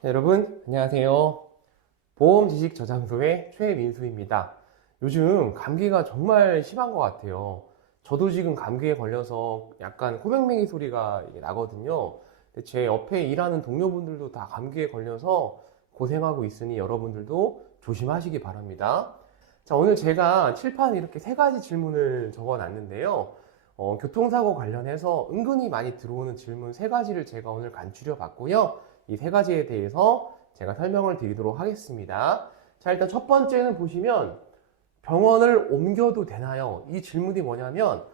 네, 여러분 안녕하세요. 보험 지식 저장소의 최민수입니다. 요즘 감기가 정말 심한 것 같아요. 저도 지금 감기에 걸려서 약간 코맹맹이 소리가 이게 나거든요. 근데 제 옆에 일하는 동료분들도 다 감기에 걸려서 고생하고 있으니 여러분들도 조심하시기 바랍니다. 자, 오늘 제가 칠판에 이렇게 세 가지 질문을 적어 놨는데요. 교통사고 관련해서 은근히 많이 들어오는 질문 세 가지를 제가 오늘 간추려 봤고요. 이 세 가지에 대해서 제가 설명을 드리도록 하겠습니다. 자, 일단 첫 번째는 보시면 병원을 옮겨도 되나요? 이 질문이 뭐냐면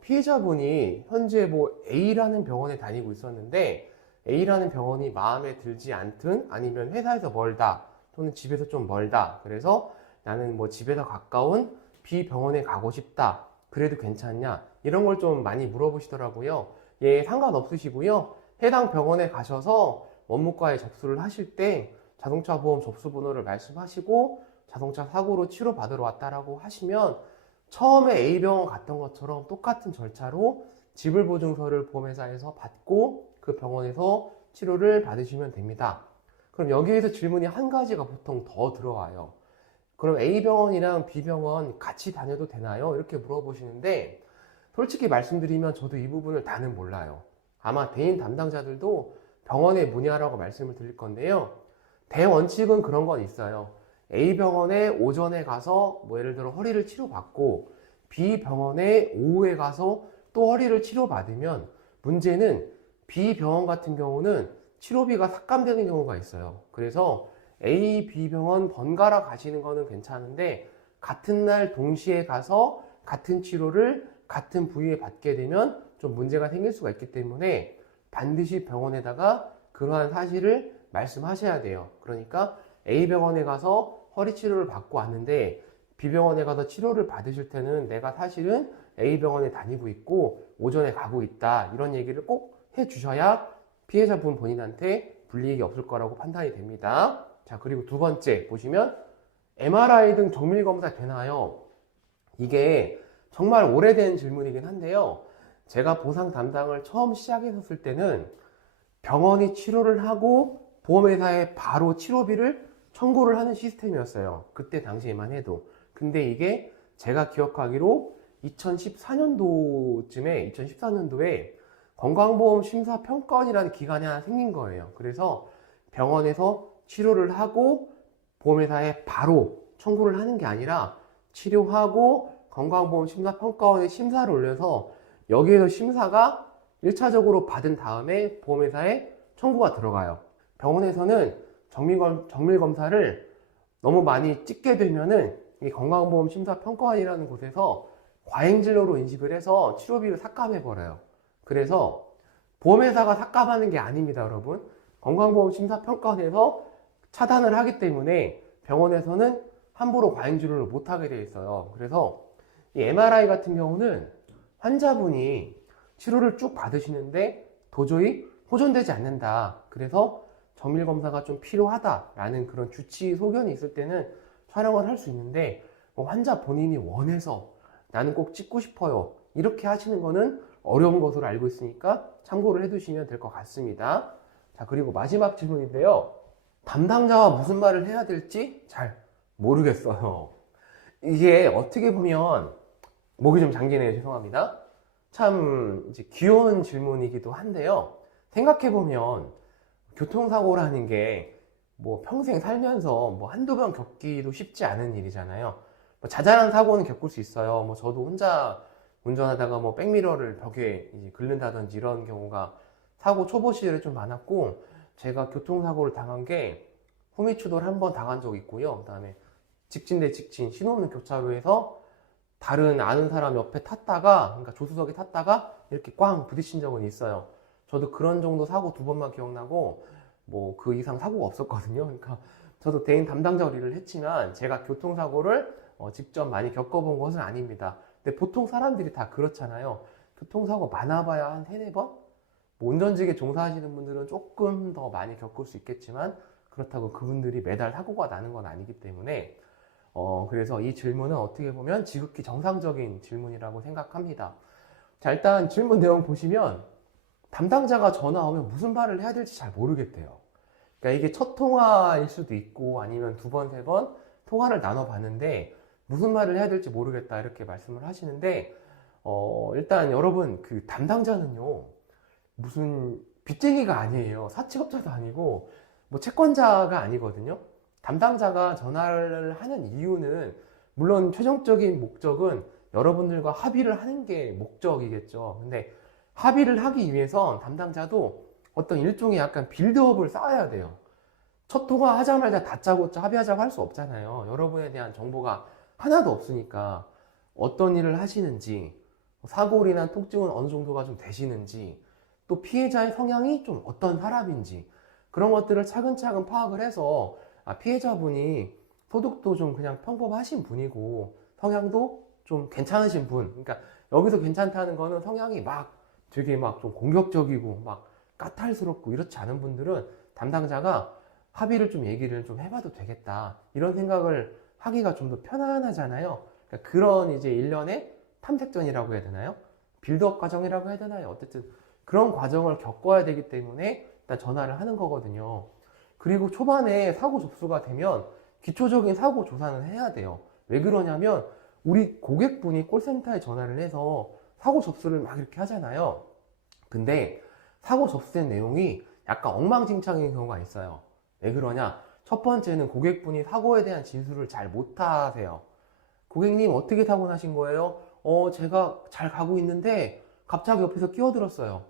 피해자분이 현재 A라는 병원에 다니고 있었는데 A라는 병원이 마음에 들지 않든 아니면 회사에서 멀다 또는 집에서 좀 멀다. 그래서 나는 집에서 가까운 B 병원에 가고 싶다. 그래도 괜찮냐? 이런 걸 좀 많이 물어보시더라고요. 예, 상관없으시고요. 해당 병원에 가셔서 원무과에 접수를 하실 때 자동차 보험 접수 번호를 말씀하시고 자동차 사고로 치료받으러 왔다라고 하시면 처음에 A병원 갔던 것처럼 똑같은 절차로 지불보증서를 보험회사에서 받고 그 병원에서 치료를 받으시면 됩니다. 그럼 여기에서 질문이 한 가지가 보통 더 들어와요. 그럼 A병원이랑 B병원 같이 다녀도 되나요? 이렇게 물어보시는데 솔직히 말씀드리면 저도 이 부분을 다는 몰라요. 아마 대인 담당자들도 병원에 문의하라고 말씀을 드릴 건데요. 대원칙은 그런 건 있어요. A병원에 오전에 가서 예를 들어 허리를 치료받고 B병원에 오후에 가서 또 허리를 치료받으면 문제는 B병원 같은 경우는 치료비가 삭감되는 경우가 있어요. 그래서 A, B병원 번갈아 가시는 거는 괜찮은데 같은 날 동시에 가서 같은 치료를 같은 부위에 받게 되면 좀 문제가 생길 수가 있기 때문에 반드시 병원에다가 그러한 사실을 말씀하셔야 돼요. 그러니까 A병원에 가서 허리 치료를 받고 왔는데 B병원에 가서 치료를 받으실 때는 내가 사실은 A병원에 다니고 있고 오전에 가고 있다. 이런 얘기를 꼭 해주셔야 피해자분 본인한테 불이익이 없을 거라고 판단이 됩니다. 자, 그리고 두 번째 보시면 MRI 등 정밀검사 되나요? 이게 정말 오래된 질문이긴 한데요. 제가 보상 담당을 처음 시작했을 때는 병원이 치료를 하고 보험회사에 바로 치료비를 청구를 하는 시스템이었어요. 그때 당시에만 해도. 근데 이게 제가 기억하기로 2014년도에 건강보험 심사평가원이라는 기관이 하나 생긴 거예요. 그래서 병원에서 치료를 하고 보험회사에 바로 청구를 하는 게 아니라 치료하고 건강보험 심사평가원에 심사를 올려서 여기에서 심사가 1차적으로 받은 다음에 보험회사에 청구가 들어가요. 병원에서는 정밀검사를 너무 많이 찍게 되면은 이 건강보험 심사평가원이라는 곳에서 과잉진료로 인식을 해서 치료비를 삭감해버려요. 그래서 보험회사가 삭감하는 게 아닙니다, 여러분. 건강보험 심사평가원에서 차단을 하기 때문에 병원에서는 함부로 과잉진료를 못하게 되어 있어요. 그래서 이 MRI 같은 경우는 환자분이 치료를 쭉 받으시는데 도저히 호전되지 않는다. 그래서 정밀검사가 좀 필요하다라는 그런 주치 소견이 있을 때는 촬영을 할 수 있는데 환자 본인이 원해서 나는 꼭 찍고 싶어요. 이렇게 하시는 거는 어려운 것으로 알고 있으니까 참고를 해두시면 될 것 같습니다. 자, 그리고 마지막 질문인데요. 담당자와 무슨 말을 해야 될지 잘 모르겠어요. 이게 어떻게 보면 목이 좀 잠기네요. 죄송합니다. 참 이제 귀여운 질문이기도 한데요. 생각해보면 교통사고라는 게 평생 살면서 한두 번 겪기도 쉽지 않은 일이잖아요. 자잘한 사고는 겪을 수 있어요. 저도 혼자 운전하다가 백미러를 벽에 이제 긁는다든지 이런 경우가 사고 초보 시절에 좀 많았고, 제가 교통사고를 당한 게 후미추돌 한 번 당한 적 있고요. 그 다음에 직진 대 직진 신호없는 교차로에서 다른 아는 사람 옆에 탔다가, 그러니까 조수석에 탔다가 이렇게 꽝 부딪힌 적은 있어요. 저도 그런 정도 사고 두 번만 기억나고 그 이상 사고가 없었거든요. 그러니까 저도 대인 담당자로 일을 했지만 제가 교통사고를 직접 많이 겪어본 것은 아닙니다. 근데 보통 사람들이 다 그렇잖아요. 교통사고 많아봐야 한 세네 번? 운전직에 종사하시는 분들은 조금 더 많이 겪을 수 있겠지만 그렇다고 그분들이 매달 사고가 나는 건 아니기 때문에 그래서 이 질문은 어떻게 보면 지극히 정상적인 질문이라고 생각합니다. 자, 일단 질문 내용 보시면 담당자가 전화 오면 무슨 말을 해야 될지 잘 모르겠대요. 그러니까 이게 첫 통화일 수도 있고 아니면 두 번, 세 번 통화를 나눠봤는데 무슨 말을 해야 될지 모르겠다 이렇게 말씀을 하시는데 일단 여러분 그 담당자는요 무슨 빚쟁이가 아니에요. 사채업자도 아니고 뭐 채권자가 아니거든요. 담당자가 전화를 하는 이유는 물론 최종적인 목적은 여러분들과 합의를 하는 게 목적이겠죠. 근데 합의를 하기 위해선 담당자도 어떤 일종의 약간 빌드업을 쌓아야 돼요. 첫 통화 하자마자 다짜고짜 합의하자고 할 수 없잖아요. 여러분에 대한 정보가 하나도 없으니까 어떤 일을 하시는지, 사고나 통증은 어느 정도가 좀 되시는지, 또 피해자의 성향이 좀 어떤 사람인지 그런 것들을 차근차근 파악을 해서 피해자분이 소득도 좀 그냥 평범하신 분이고 성향도 좀 괜찮으신 분, 그러니까 여기서 괜찮다는 거는 성향이 막 되게 막 좀 공격적이고 막 까탈스럽고 이렇지 않은 분들은 담당자가 합의를 좀 얘기를 좀 해봐도 되겠다 이런 생각을 하기가 좀 더 편안하잖아요. 그러니까 그런 이제 일련의 탐색전이라고 해야 되나요? 빌드업 과정이라고 해야 되나요? 어쨌든 그런 과정을 겪어야 되기 때문에 일단 전화를 하는 거거든요. 그리고 초반에 사고 접수가 되면 기초적인 사고 조사는 해야 돼요. 왜 그러냐면 우리 고객분이 콜센터에 전화를 해서 사고 접수를 막 이렇게 하잖아요. 근데 사고 접수된 내용이 약간 엉망진창인 경우가 있어요. 왜 그러냐? 첫 번째는 고객분이 사고에 대한 진술을 잘 못하세요. 고객님 어떻게 사고 나신 거예요? 제가 잘 가고 있는데 갑자기 옆에서 끼어들었어요.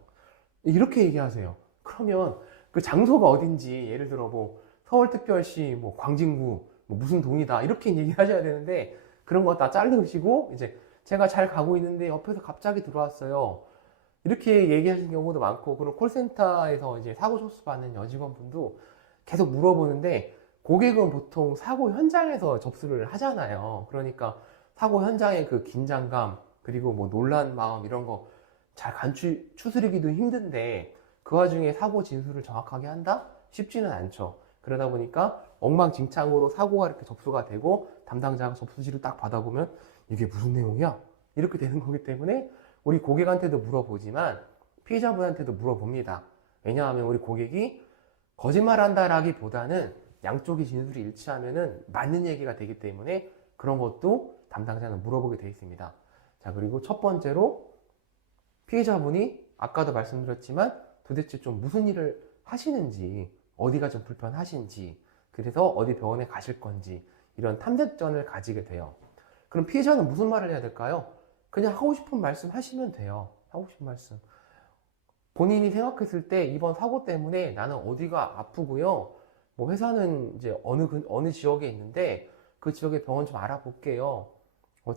이렇게 얘기하세요. 그러면 그 장소가 어딘지 예를 들어 뭐 서울특별시 뭐 광진구 뭐 무슨 동이다 이렇게 얘기하셔야 되는데 그런 거 다 자르시고 이제 제가 잘 가고 있는데 옆에서 갑자기 들어왔어요. 이렇게 얘기하시는 경우도 많고 그리고 콜센터에서 이제 사고 접수받는 여직원분도 계속 물어보는데 고객은 보통 사고 현장에서 접수를 하잖아요. 그러니까 사고 현장의 그 긴장감 그리고 뭐 놀란 마음 이런 거 잘 추스리기도 힘든데 그 와중에 사고 진술을 정확하게 한다? 쉽지는 않죠. 그러다 보니까 엉망진창으로 사고가 이렇게 접수가 되고 담당자가 접수지를 딱 받아보면 이게 무슨 내용이야? 이렇게 되는 거기 때문에 우리 고객한테도 물어보지만 피해자분한테도 물어봅니다. 왜냐하면 우리 고객이 거짓말한다라기보다는 양쪽의 진술이 일치하면은 맞는 얘기가 되기 때문에 그런 것도 담당자는 물어보게 돼 있습니다. 자, 그리고 첫 번째로 피해자분이 아까도 말씀드렸지만 도대체 좀 무슨 일을 하시는지, 어디가 좀 불편하신지, 그래서 어디 병원에 가실 건지 이런 탐색전을 가지게 돼요. 그럼 피해자는 무슨 말을 해야 될까요? 그냥 하고 싶은 말씀 하시면 돼요. 하고 싶은 말씀. 본인이 생각했을 때 이번 사고 때문에 나는 어디가 아프고요. 뭐 회사는 이제 어느 지역에 있는데 그 지역의 병원 좀 알아볼게요.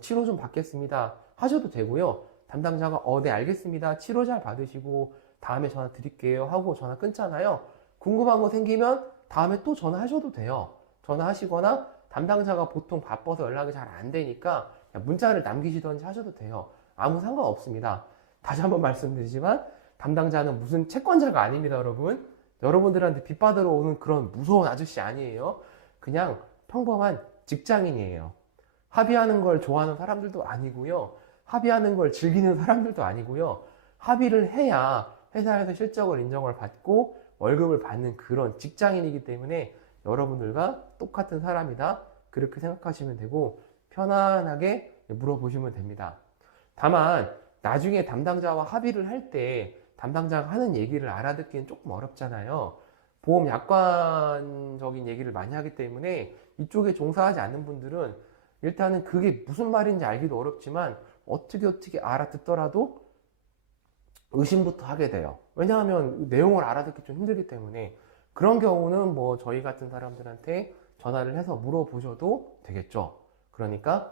치료 좀 받겠습니다. 하셔도 되고요. 담당자가 네 알겠습니다. 치료 잘 받으시고 다음에 전화 드릴게요 하고 전화 끊잖아요. 궁금한 거 생기면 다음에 또 전화하셔도 돼요. 전화하시거나 담당자가 보통 바빠서 연락이 잘 안 되니까 문자를 남기시던지 하셔도 돼요. 아무 상관없습니다. 다시 한번 말씀드리지만 담당자는 무슨 채권자가 아닙니다, 여러분. 여러분들한테 빚 받으러 오는 그런 무서운 아저씨 아니에요. 그냥 평범한 직장인이에요. 합의하는 걸 좋아하는 사람들도 아니고요. 합의하는 걸 즐기는 사람들도 아니고요. 합의를 해야 회사에서 실적을 인정을 받고 월급을 받는 그런 직장인이기 때문에 여러분들과 똑같은 사람이다. 그렇게 생각하시면 되고 편안하게 물어보시면 됩니다. 다만 나중에 담당자와 합의를 할 때 담당자가 하는 얘기를 알아듣기는 조금 어렵잖아요. 보험 약관적인 얘기를 많이 하기 때문에 이쪽에 종사하지 않는 분들은 일단은 그게 무슨 말인지 알기도 어렵지만 어떻게 알아듣더라도 의심부터 하게 돼요. 왜냐하면 내용을 알아듣기 좀 힘들기 때문에 그런 경우는 뭐 저희 같은 사람들한테 전화를 해서 물어보셔도 되겠죠. 그러니까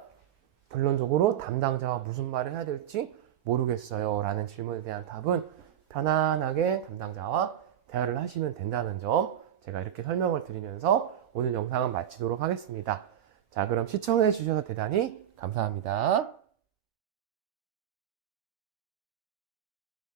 결론적으로 담당자와 무슨 말을 해야 될지 모르겠어요 라는 질문에 대한 답은 편안하게 담당자와 대화를 하시면 된다는 점 제가 이렇게 설명을 드리면서 오늘 영상은 마치도록 하겠습니다. 자, 그럼 시청해 주셔서 대단히 감사합니다.